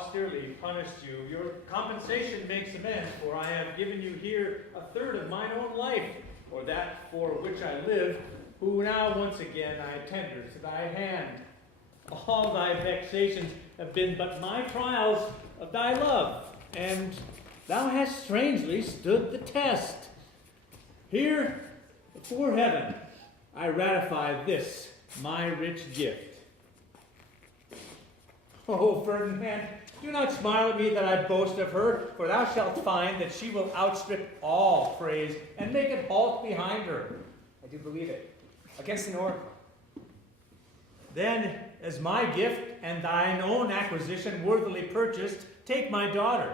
austerely punished you, your compensation makes amends, for I have given you here a third of mine own life, or that for which I live, who now once again I tender to thy hand. All thy vexations have been but my trials of thy love, and thou hast strangely stood the test. Here, before heaven, I ratify this, my rich gift. Oh, Ferdinand, do not smile at me that I boast of her, for thou shalt find that she will outstrip all praise and make it halt behind her. I do believe it. Against an oracle. Then, as my gift and thine own acquisition worthily purchased, take my daughter.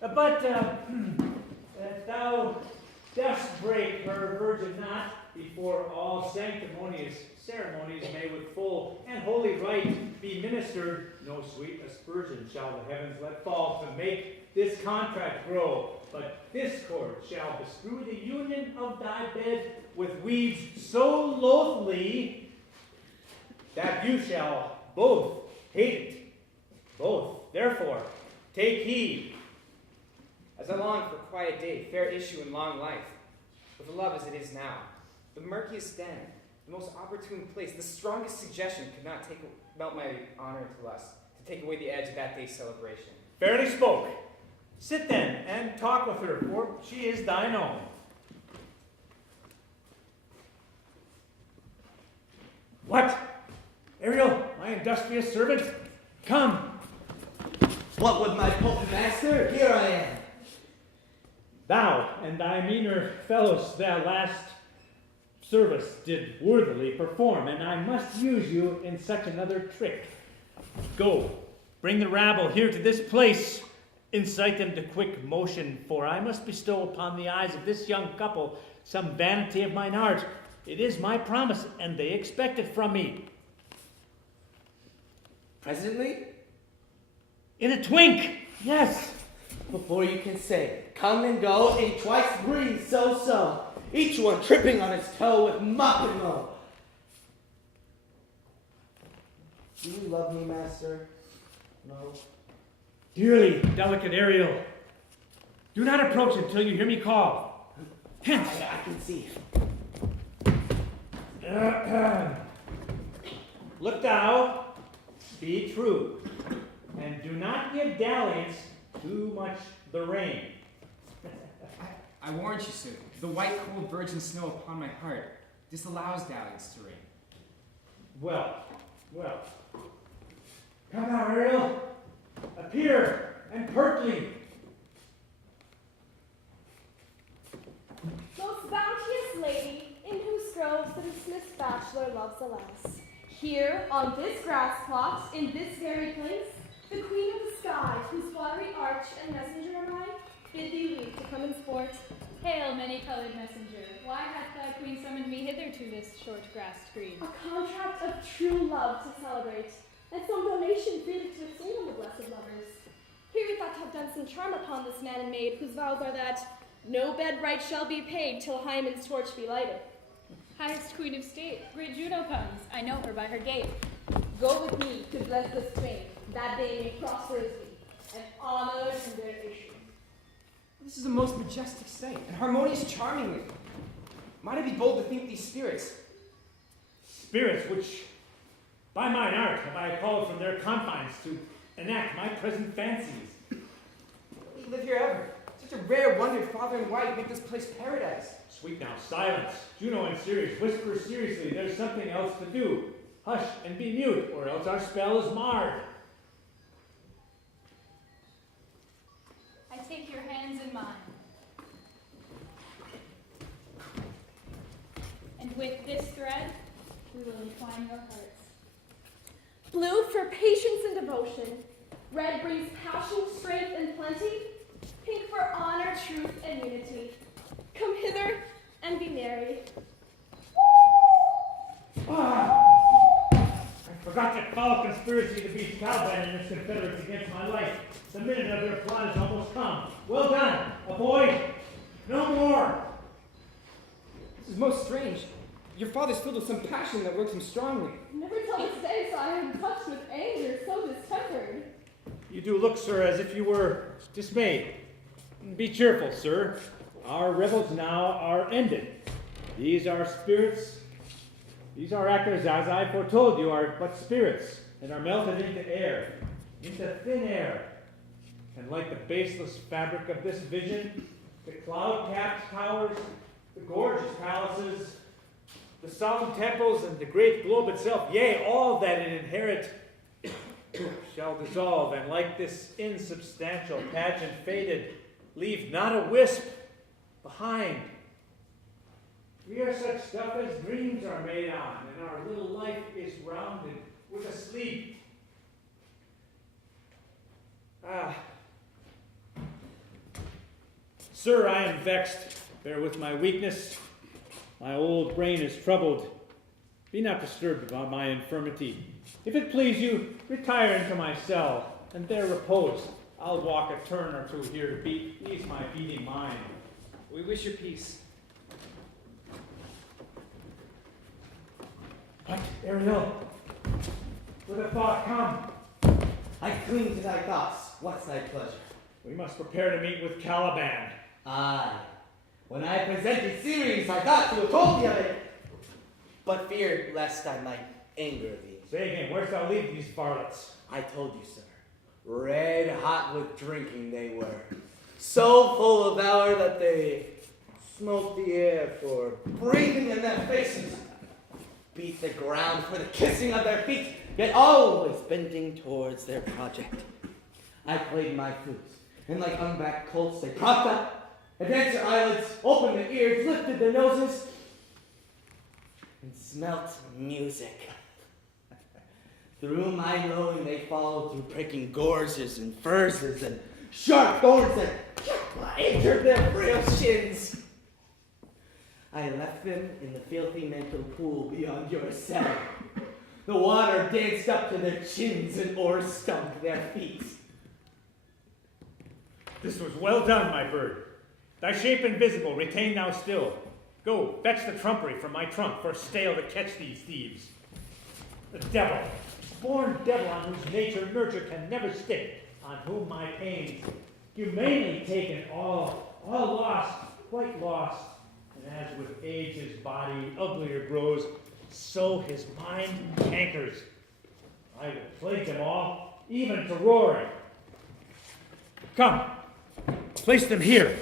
But thou dost break her virgin knot before all sanctimonious ceremonies may with full and holy rite be ministered. No sweet aspersion shall the heavens let fall to make this contract grow, but discord shall bestrew the union of thy bed with weeds so loathly that you shall both hate it. Both, therefore, take heed. As I long for quiet day, fair issue and long life, with love as it is now, the murkiest den, the most opportune place, the strongest suggestion could not melt my honor into lust, to take away the edge of that day's celebration. Fairly spoke. Sit then and talk with her, for she is thine own. What? Ariel, my industrious servant? Come. What would my pulpit master? Here I am. Thou and thy meaner fellows thou last service did worthily perform, and I must use you in such another trick. Go, bring the rabble here to this place. Incite them to quick motion, for I must bestow upon the eyes of this young couple some vanity of mine art. It is my promise, and they expect it from me. Presently? In a twink, yes. Before you can say, come and go in twice breeze, so, each one tripping on its toe with mop and mow. Do you love me, master? No. Dearly, delicate Ariel, do not approach until you hear me call. Hence. I can see. Look thou, be true, and do not give dalliance too much the rein. I warrant you, sir, the white cold virgin snow upon my heart disallows dalliance to reign. Well. Come now, Ariel. Appear, and pertly. Most bounteous lady, in whose groves the dismissed bachelor loves alas. Here, on this grass plot, in this very place, the queen of the sky, whose watery arch and messenger am I, bid thee weep to come and sport. Hail, many-colored messenger, why hath thy queen summoned me hither to this short grassed green? A contract of true love to celebrate, and some donation freely to exchange on the blessed lovers. Here we thought to have done some charm upon this man and maid, whose vows are that no bed right shall be paid till Hymen's torch be lighted. Highest queen of state, great Juno comes, I know her by her gait. Go with me to bless this twain, that they may prosperously, and honor in their issue. This is a most majestic sight, and harmonious charmingly. Might I be bold to think these spirits? Spirits which, by mine art, have I called from their confines to enact my present fancies. We live here ever. Such a rare wonder, father and wife make this place paradise. Sweet now, silence. Juno and Ceres, whisper seriously, there's something else to do. Hush and be mute, or else our spell is marred. I take your hands in mine. And with this thread, we will entwine your hearts. Blue for patience and devotion. Red brings passion, strength, and plenty. Pink for honor, truth, and unity. Come hither and be merry. I forgot that foul conspiracy to be Calvin and his confederates against my life. The minute of their plot is almost come. Well done, avoid no more. This is most strange. Your father's filled with some passion that works him strongly. Never till this day saw him touched with anger so distempered. You do look, sir, as if you were dismayed. Be cheerful, sir. Our revels now are ended. These are spirits. These are actors, as I foretold you, are but spirits, and are melted into air, into thin air. And like the baseless fabric of this vision, the cloud-capped towers, the gorgeous palaces, the solemn temples, and the great globe itself, yea, all that it inherit, shall dissolve, and like this insubstantial pageant faded, leave not a wisp behind. We are such stuff as dreams are made on, and our little life is rounded with a sleep. Sir, I am vexed. Bear with my weakness. My old brain is troubled. Be not disturbed about my infirmity. If it please you, retire into my cell, and there repose. I'll walk a turn or two here to ease my beating mind. We wish you peace. What, Ariel? With a thought come. I cling to thy thoughts. What's thy pleasure? We must prepare to meet with Caliban. Aye. When I presented Ceres, I thought to have told thee of it, but feared lest I might anger thee. Say again, where'st thou leave these varlets? I told you, sir. Red hot with drinking they were, so full of valor that they smoked the air for breathing in their faces, beat the ground for the kissing of their feet, yet always bending towards their project. I played my flute, and like unbacked colts they propped up, advanced their eyelids, opened their ears, lifted their noses, and smelt music. Through my lowing they followed through pricking gorses and furzes and sharp thorns that entered their frail shins. I left them in the filthy mental pool beyond your cell. The water danced up to their chins and o'erstunk their feet. This was well done, my bird. Thy shape invisible, retain thou still. Go, fetch the trumpery from my trunk, for stale to catch these thieves. The devil, born devil on whose nature nurture can never stick, on whom my pains, humanely taken, all lost, quite lost. And as with age his body uglier grows, so his mind cankers. I will plague them all, even to roaring. Come, place them here.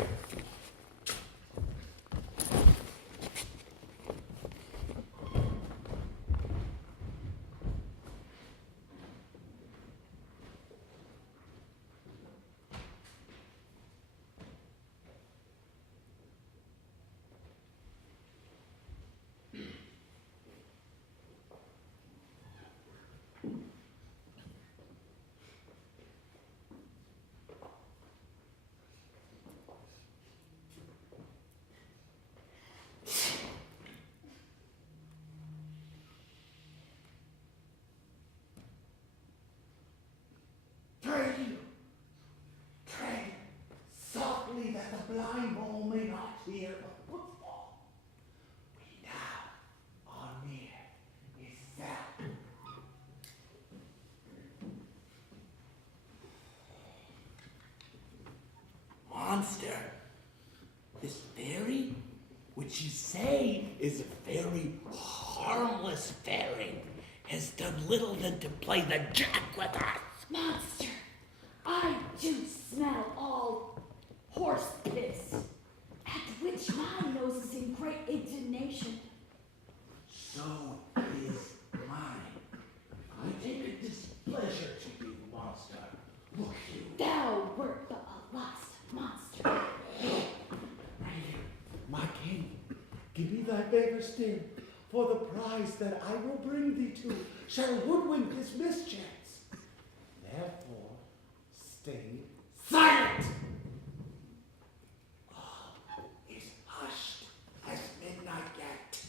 Tread softly that the blind mole may not hear a footfall. We now are near his cell. Monster, this fairy, which you say is a very harmless fairy, has done little than to play the jack with us. Monster, I do smell all horse piss, at which my nose is in great indignation. So is mine. I take a displeasure to you, monster. Look you. Thou wert but a lost monster. My king, give me thy favor still, for the prize that I will bring thee to shall woodwink this mischance. Therefore, stay silent. All is hushed as midnight yet.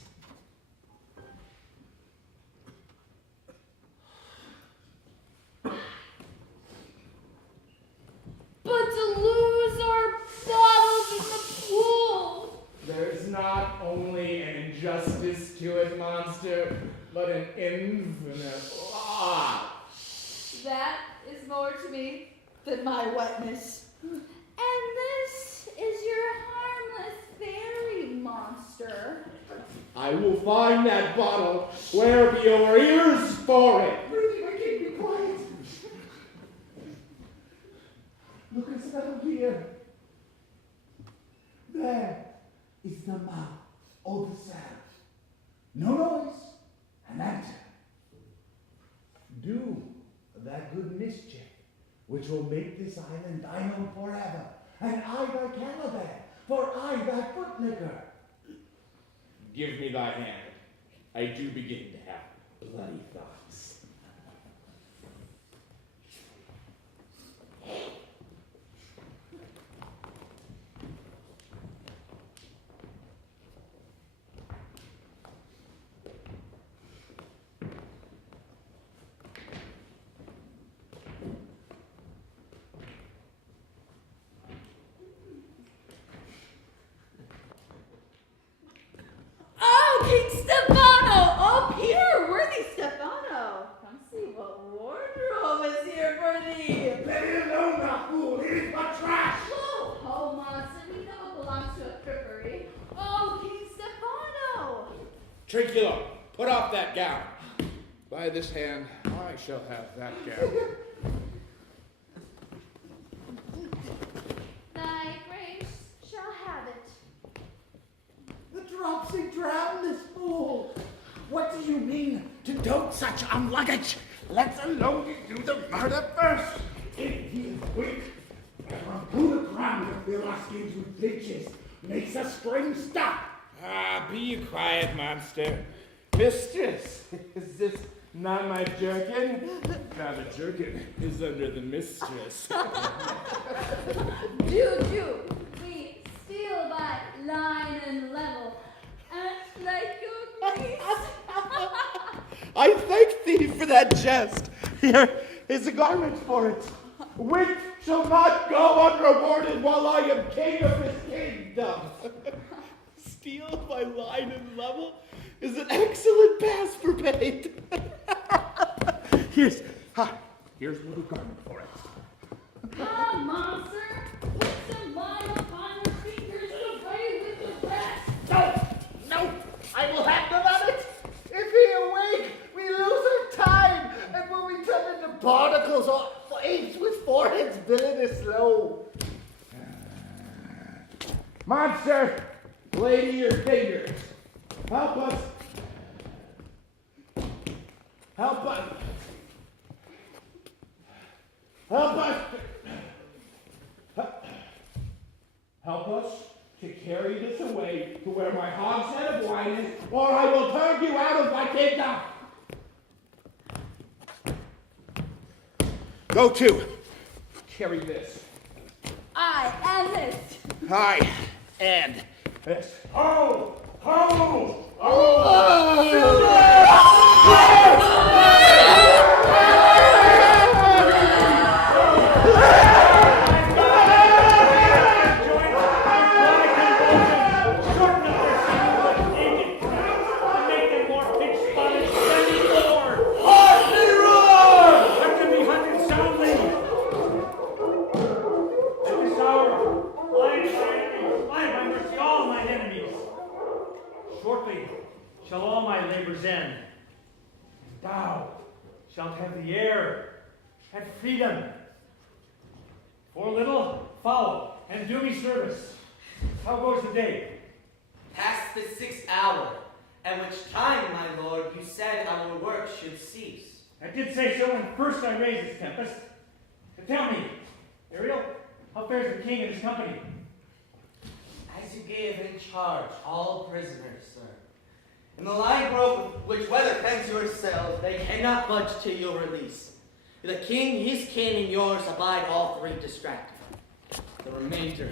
But to lose our bottles in the pool. There's not only an injustice to it, monster, but an infinite loss. That is more to me than my wetness. And this is your harmless fairy monster. I will find that bottle. Where be your ears for it? Rudy, my king, be quiet. Look at that here. There is the mouth of the cell. No noise, and enter. Do that good mischief, which will make this island thine own forever, and I thy calabash, for I thy footlicker. Give me thy hand. I do begin to have bloody thoughts. Oh, King Stefano! Up here, worthy Stefano! Come see what wardrobe is here for thee! Let it alone, thou fool! It is but trash! Oh, oh, monster, we know it belongs to a crippery. Oh, King Stefano! Trinculo, put off that gown. By this hand, I shall have that gown. Thy grace shall have it. The dropsy drowned this fool. What do you mean to dote such on luggage? Let's alone do the murder first. If he is weak, I'll pull the crown of Philosophians with bleaches. Makes a string stop. Ah, be you quiet, monster. Mistress, is this not my jerkin? Now the jerkin is under the mistress. Do, we steal by line and level, and like your grace. I thank thee for that jest. Here is a garment for it, which shall not go unrewarded while I am king of this kingdom. Steal by line and level is an excellent pass for bait. Here's a little garment for it. Come, monster, put some wine upon your fingers away with the rest. No, I will have none of it. If he awake, we lose our time, and when we turn into barnacles or apes with foreheads villainous low. Monster, lay to your fingers. Help us. Help us. Help us. Help us to carry this away to where my hogshead of wine is, or I will turn you out of my kingdom. Go to. Carry this. I am this. Hi. And this. Ho! Ho! Ho! Shortly shall all my labors end, and thou shalt have the air and freedom. For a little, follow and do me service. How goes the day? Past the 6th hour, at which time, my lord, you said our work should cease. I did say so when first I raised this Tempest. But tell me, Ariel, how fares the king and his company? As you gave in charge all prisoners, sir. In the line grove which weather fence yourselves, they cannot budge till your release. The king, his kin, and yours abide all three distracted. The remainder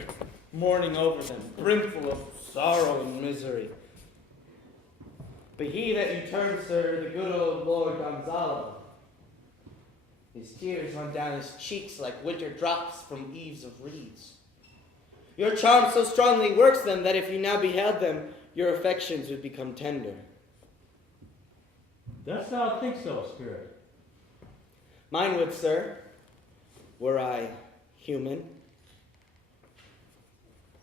mourning over them, brimful of sorrow and misery. But he that you turn, sir, the good old Lord Gonzalo, his tears run down his cheeks like winter drops from eaves of reeds. Your charm so strongly works them that if you now beheld them, your affections would become tender. Dost thou think so, spirit? Mine would, sir, were I human.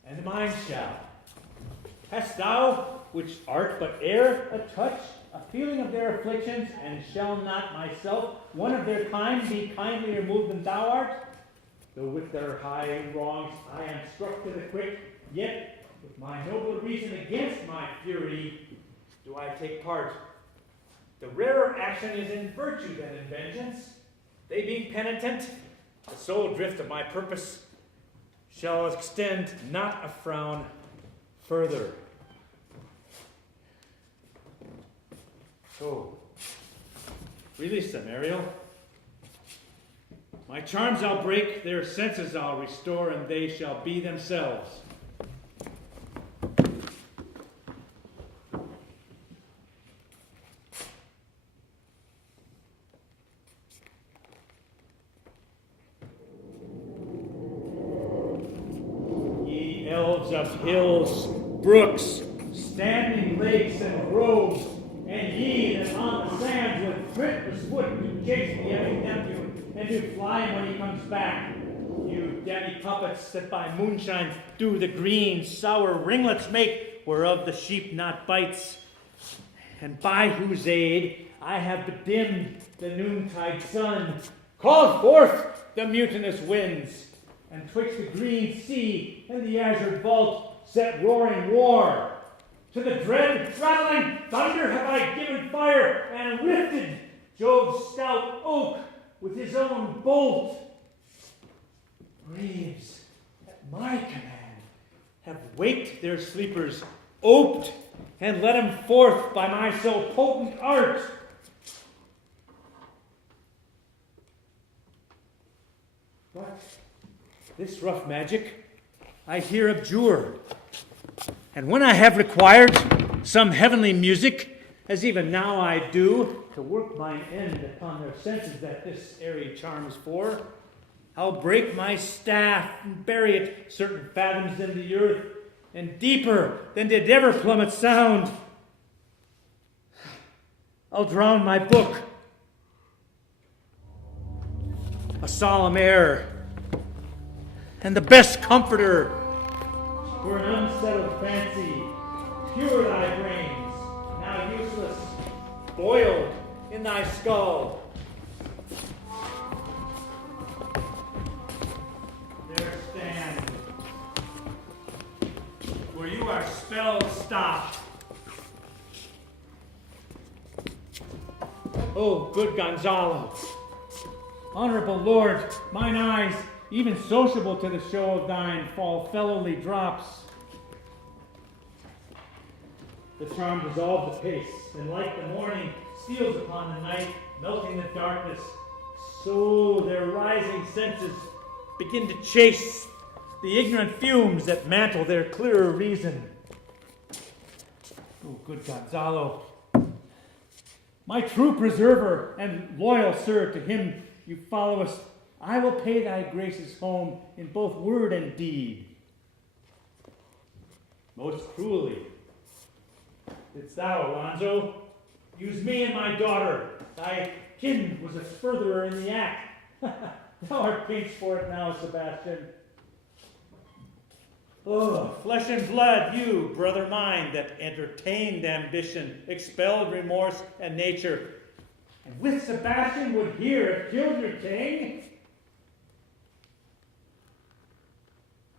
And mine shall. Hast thou, which art but air, a touch, a feeling of their afflictions, and shall not myself, one of their kind, be kindly removed than thou art? Though with their high wrongs I am struck to the quick, yet with my noble reason against my fury do I take part. The rarer action is in virtue than in vengeance. They being penitent, the sole drift of my purpose shall extend not a frown further. So, release them, Ariel. My charms I'll break, their senses I'll restore, and they shall be themselves. Ye elves of hills, brooks, standing lakes and groves, and ye that on the sands with printless foot do chase the heavy Neptune, and do fly him when he comes back. You demi-puppets that by moonshine do the green, sour ringlets make, whereof the sheep not bites, and by whose aid I have bedimmed the noontide sun, called forth the mutinous winds, and twixt the green sea and the azure vault set roaring war. To the dread rattling thunder have I given fire, and lifted Jove's stout oak with his own bolt. Graves, at my command, have waked their sleepers, oped, and let them forth by my so potent art. But this rough magic I here abjure, and when I have required some heavenly music, as even now I do, to work mine end upon their senses that this airy charm is for, I'll break my staff and bury it certain fathoms in the earth, and deeper than did ever plummet sound. I'll drown my book, a solemn air, and the best comforter for an unsettled fancy. Pure thy brains, now useless, boiled in thy skull. There stand, where you are spell stopped. Oh, good Gonzalo, honorable lord, mine eyes, even sociable to the show of thine, fall fellowly drops. The charm dissolves apace, and like the morning steals upon the night, melting the darkness, so their rising senses begin to chase the ignorant fumes that mantle their clearer reason. Oh, good Gonzalo, my true preserver and loyal sir, to him you followest, I will pay thy graces home in both word and deed. Most cruelly didst thou, Alonso, use me and my daughter. Thy kin was a furtherer in the act. Thou art paints for it now, Sebastian. Oh, flesh and blood, you, brother mine, that entertained ambition, expelled remorse and nature, and with Sebastian would here have killed your king.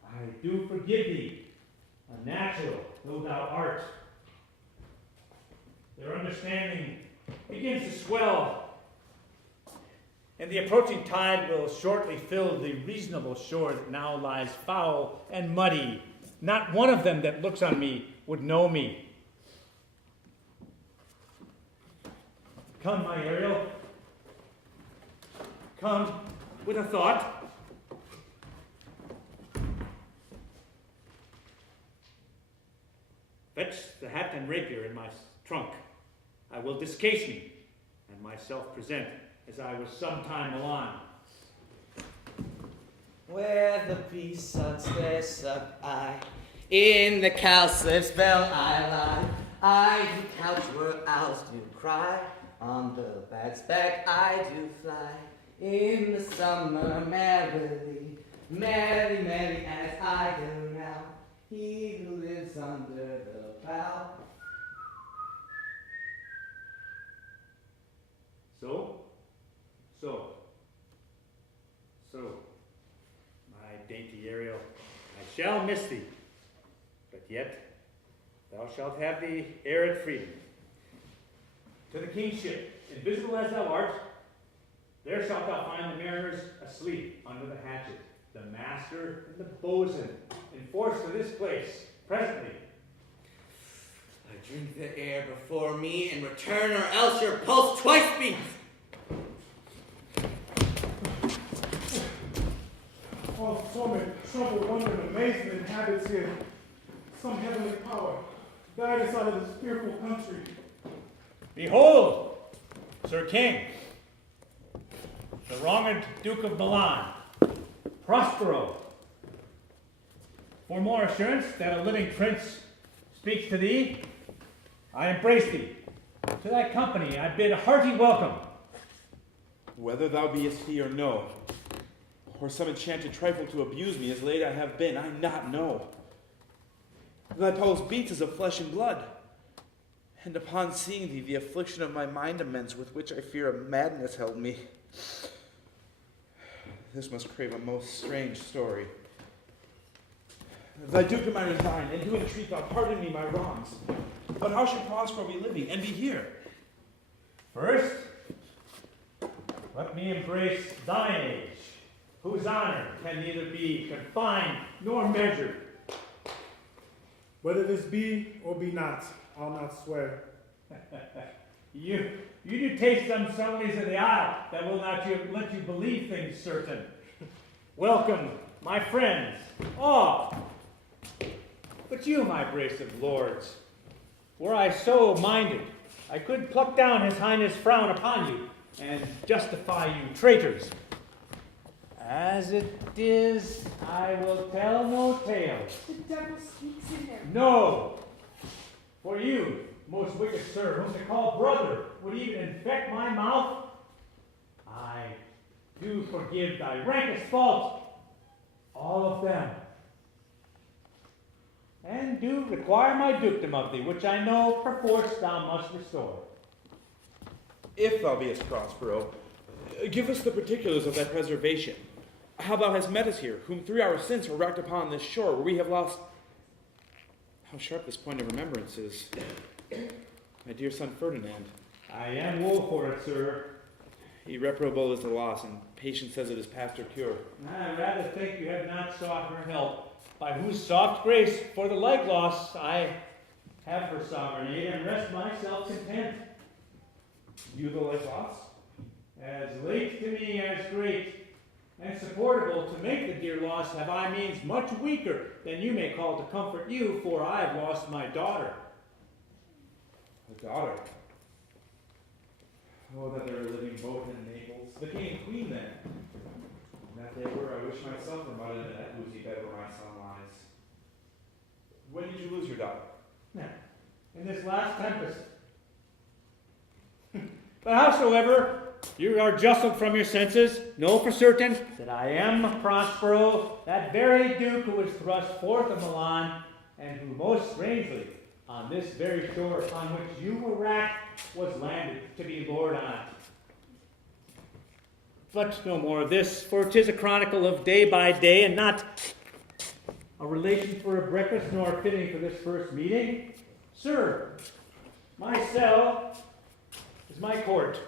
I do forgive thee, unnatural though thou art. Their understanding begins to swell, and the approaching tide will shortly fill the reasonable shore that now lies foul and muddy. Not one of them that looks on me would know me. Come, my Ariel. Come with a thought. Fetch the hat and rapier in my trunk. I will discation and myself present as I was sometime alone. Where the beast sucks, there suck I. In the cowslip's bell I lie. I do couch where owls do cry. On the bat's back I do fly. In the summer merrily, Merry, merry as I do now, he who lives under the bough. So, my dainty Ariel, I shall miss thee, but yet thou shalt have the arid freedom. To the kingship, invisible as thou art, there shalt thou find the mariners asleep under the hatchet, the master and the boatswain, enforced to this place, presently. I drink the air before me in return, or else your pulse twice beats. All torment, trouble, wonder, and amazement inhabits here. Some heavenly power guide us out of this fearful country. Behold, Sir King, the wronged Duke of Milan, Prospero. For more assurance that a living prince speaks to thee, I embrace thee. To thy company I bid a hearty welcome. Whether thou beest he or no, or some enchanted trifle to abuse me as late I have been, I not know. Thy pulse beats as of flesh and blood, and upon seeing thee the affliction of my mind immense, with which I fear a madness held me. This must crave a most strange story. Thy dukedom I resign, and do entreat thou pardon me my wrongs. But how should Prospero be living, and be here? First, let me embrace thine age, whose honor can neither be confined nor measured. Whether this be or be not, I'll not swear. You do taste some subtleties of the isle that will not let you believe things certain. Welcome, my friends, all. But you, my brace of lords, were I so minded, I could pluck down his highness' frown upon you and justify you traitors. As it is, I will tell no tales. The devil speaks in him. No, for you, most wicked sir, whom to call brother would even infect my mouth, I do forgive thy rankest fault, all of them, and do require my dukedom of thee, which I know perforce thou must restore. If thou beest Prospero, give us the particulars of thy preservation. How thou hast met us here, whom 3 hours since were wrecked upon this shore, where we have lost... How sharp this point of remembrance is. My dear son Ferdinand. I am woe for it, sir. Irreparable is the loss, and patience says it is past her cure. I rather think you have not sought her help, by whose soft grace, for the like loss, I have her sovereign aid, and rest myself content. You the like loss? As late to me as great, and supportable to make the dear loss have I means much weaker than you may call to comfort you, for I have lost my daughter. A daughter? Oh, that they were living both in Naples. The king and queen then. And that they were, I wish myself were mud in that oozy bed where my son lies. When did you lose your daughter? Now, in this last tempest. But howsoever, you are justled from your senses. Know for certain that I am Prospero, that very duke who was thrust forth of Milan, and who most strangely, on this very shore upon which you were racked, was landed to be lord on. But no more of this, for 'tis a chronicle of day by day, and not a relation for a breakfast, nor fitting for this first meeting. Sir, my cell is my court.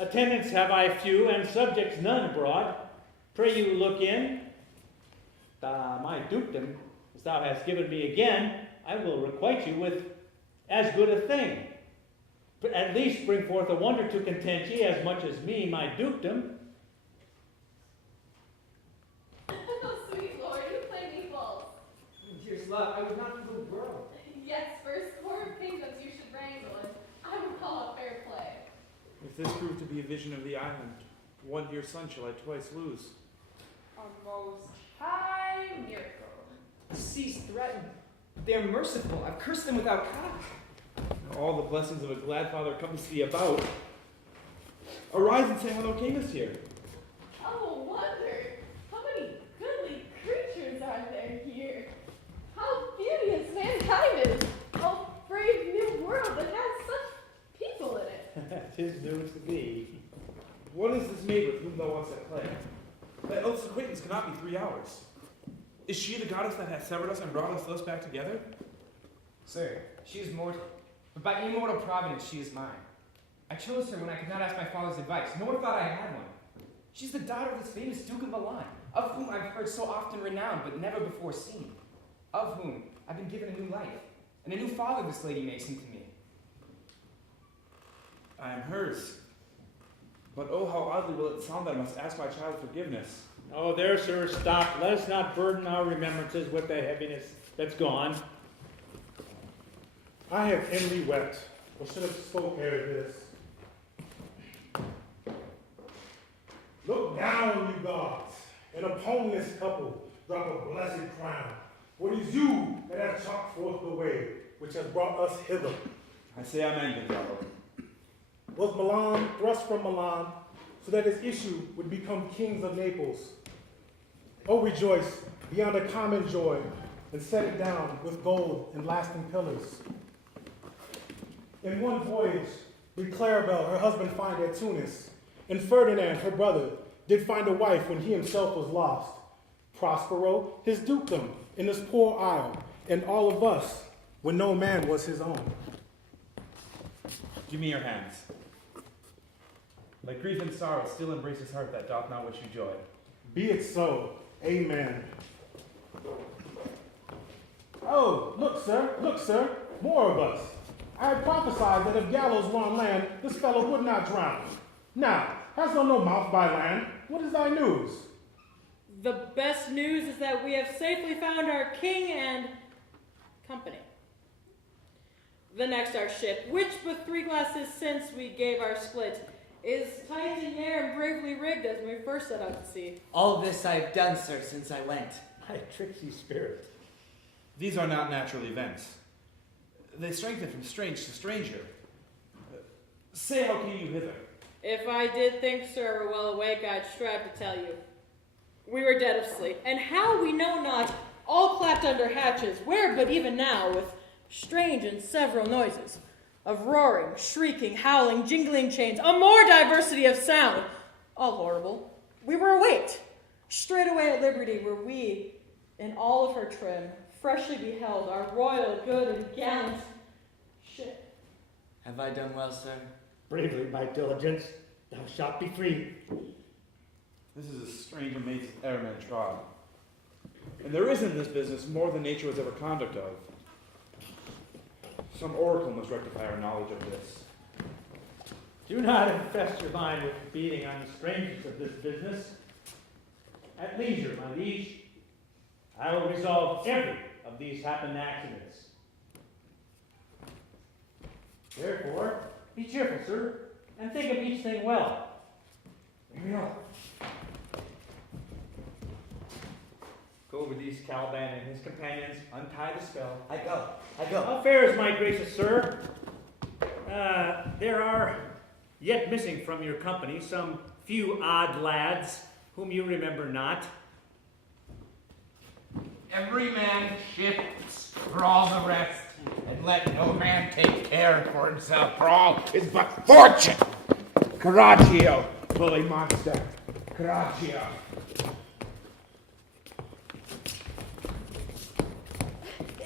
Attendants have I few, and subjects none abroad. Pray you look in. My dukedom, as thou hast given me again, I will requite you with as good a thing. But at least bring forth a wonder to content ye, as much as me, my dukedom. Oh, sweet lord, you play me false. Dearest love, I would not for the world. Yes, for a score of kingdoms you should wrangle, and I would call it fair play. If this prove to be a vision of the island, one dear son shall I twice lose. A most high miracle. Cease threaten. They are merciful. I've cursed them without cause. All the blessings of a glad father compass thee about. Arise and say how thou camest here. Oh, wonder! How many goodly mankind is. A brave new world that has such people in it. 'Tis news to thee. What is this maid with whom thou once at play? Thy oath's acquaintance cannot be 3 hours. Is she the goddess that hath severed us and brought us thus back together? Sir, she is mortal, but by immortal providence she is mine. I chose her when I could not ask my father's advice, nor thought I had one. She's the daughter of this famous Duke of Milan, of whom I've heard so often renowned, but never before seen. Of whom I've been given a new life, and a new father this lady makes him to me. I am hers. But oh, how oddly will it sound that I must ask my child forgiveness. Oh, there, sir, stop. Let us not burden our remembrances with the heaviness that's gone. I have inly wept, or should have spoke ere this. Look down, you gods, and upon this couple drop a blessed crown. For it is you that have chalked forth the way which has brought us hither. I say amen, Gonzalo. Was Milan thrust from Milan, so that his issue would become kings of Naples? Oh, rejoice beyond a common joy, and set it down with gold and lasting pillars. In one voyage did Claribel her husband find at Tunis, and Ferdinand, her brother, did find a wife when he himself was lost. Prospero, his dukedom, in this poor isle, and all of us, when no man was his own. Give me your hands. Like grief and sorrow still embrace his heart that doth not wish you joy. Be it so. Amen. Oh, look, sir, more of us. I had prophesied that if gallows were on land, this fellow would not drown. Now, hast thou no mouth by land? What is thy news? The best news is that we have safely found our king and company. The next our ship, which but 3 glasses since we gave our split, is tight in air and bravely rigged as when we first set out to sea. All this I have done, sir, since I went. My tricksy spirit. These are not natural events. They strengthen from strange to stranger. Say, how came you hither? If I did think, sir, were well awake, I'd strive to tell you. We were dead of sleep, and how we know not, all clapped under hatches, where but even now, with strange and several noises, of roaring, shrieking, howling, jingling chains, a more diversity of sound, all horrible. We were awaked. Straightway at liberty were we, in all of her trim, freshly beheld our royal, good, and gallant ship. Have I done well, sir? Bravely, my diligence, thou shalt be free. This is as strange a maze as ever man trod. And there is in this business more than nature was ever conduct of. Some oracle must rectify our knowledge of this. Do not infest your mind with beating on the strangeness of this business. At leisure, my liege, I will resolve every of these happened accidents. Therefore, be cheerful, sir, and think of each thing well. Here we go. Go over these, Caliban and his companions, untie the spell. I go. How fares my gracious sir? There are yet missing from your company some few odd lads whom you remember not. Every man shifts for all the rest, and let no man take care for himself, for all is but fortune. Caraccio, bully monster. Caraccio.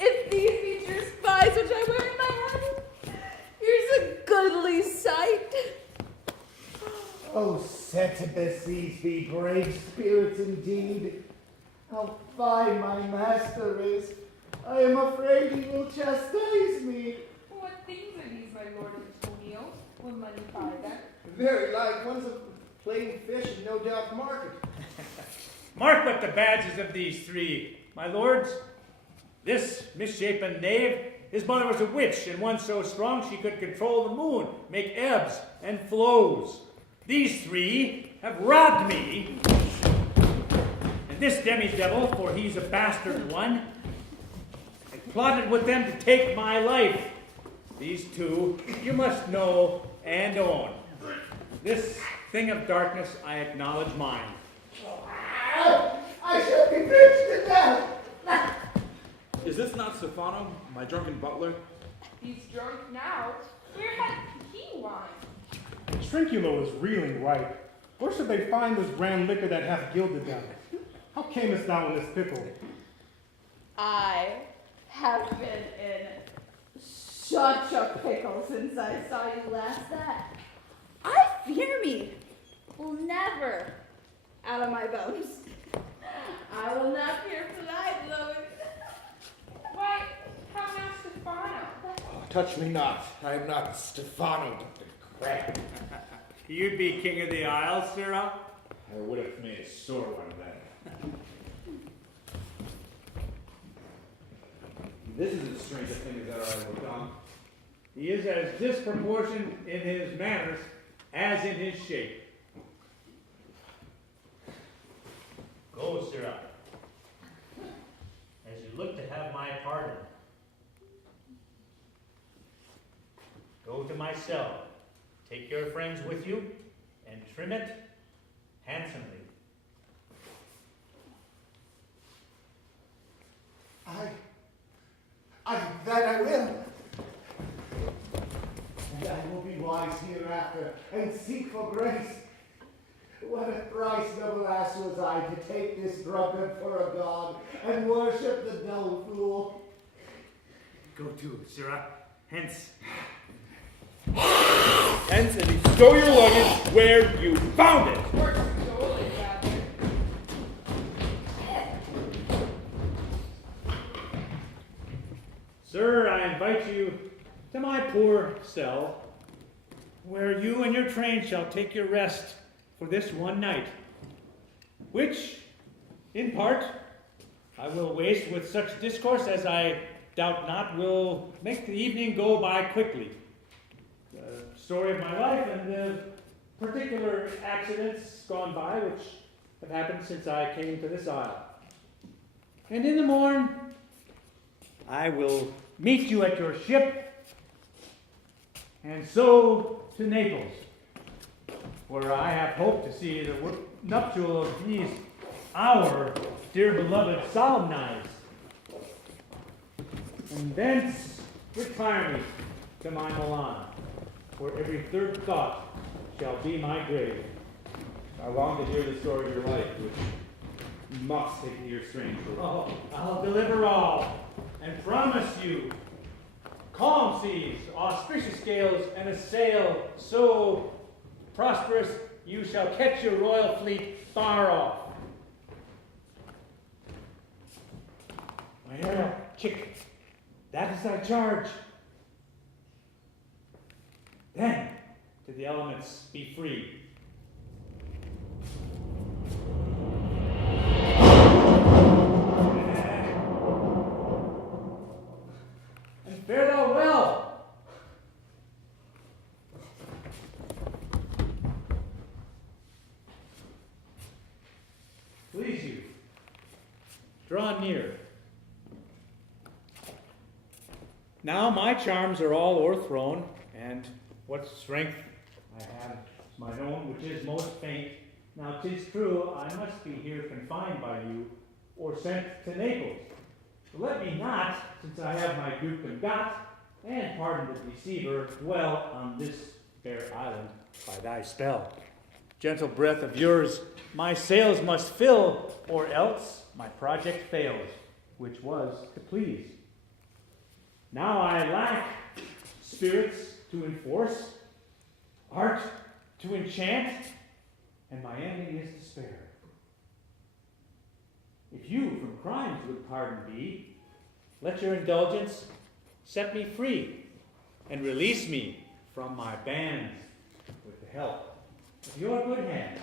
If these be your spies which I wear in my hand, here's a goodly sight. Oh, Setibus, these be brave spirits indeed. How fine my master is. I am afraid he will chastise me. What things are these, my lord Antonio? Will money buy them? Very like ones of plain fish and no doubt market. Mark but the badges of these 3, my lords. This misshapen knave, his mother was a witch, and one so strong she could control the moon, make ebbs and flows. These 3 have robbed me, and this demi-devil, for he's a bastard one, had plotted with them to take my life. These 2 you must know and own. This thing of darkness I acknowledge mine. I shall be pitched to death. Is this not Stefano, my drunken butler? He's drunk now. Where had he wine? Trinculo is reeling right. Where should they find this grand liquor that hath gilded them? How camest thou in this pickle? I have been in such a pickle since I saw you last that I fear me will never out of my bones. I will not fear for thy blows. Why, how now, Stefano? Oh, touch me not. I am not Stefano, but the crab. You'd be king of the Isles, Sarah? I would have made a sore one then. This is as strange a thing as ever I looked on. He is as disproportioned in his manners as in his shape. Go, Sarah, as you look to have my pardon. Go to my cell, take your friends with you, and trim it handsomely. That I will. And I will be wise hereafter and seek for grace. What a thrice noble ass was I to take this drunkard for a god and worship the dull fool. Go to, Sarah, hence. Hence, and bestow your luggage where you found it. Or stole it, rather. Sir, I invite you to my poor cell, where you and your train shall take your rest for this one night, which, in part, I will waste with such discourse as I doubt not will make the evening go by quickly. The story of my life and the particular accidents gone by which have happened since I came to this isle. And in the morn, I will meet you at your ship, and so to Naples, where I have hoped to see the nuptial of these our dear beloved solemnized, and thence retire me to my Milan, where every third thought shall be my grave. I long to hear the story of your life, which must take the ear strangely. Oh, I'll deliver all, and promise you calm seas, auspicious gales, and a sail so prosperous you shall catch your royal fleet far off. Well, chick, that is thy charge. Then, to the elements be free. And fare thou well. Please you, draw near. Now my charms are all o'erthrown, and what strength I have is mine own, which is most faint. Now 'tis true, I must be here confined by you, or sent to Naples. So let me not, since I have my dukedom got, and pardon the deceiver, dwell on this fair island by thy spell. Gentle breath of yours my sails must fill, or else my project fails, which was to please. Now I lack spirits to enforce, art to enchant, and my ending is despair. If you from crimes would pardon be, let your indulgence set me free, and release me from my bands with the help of your good hands.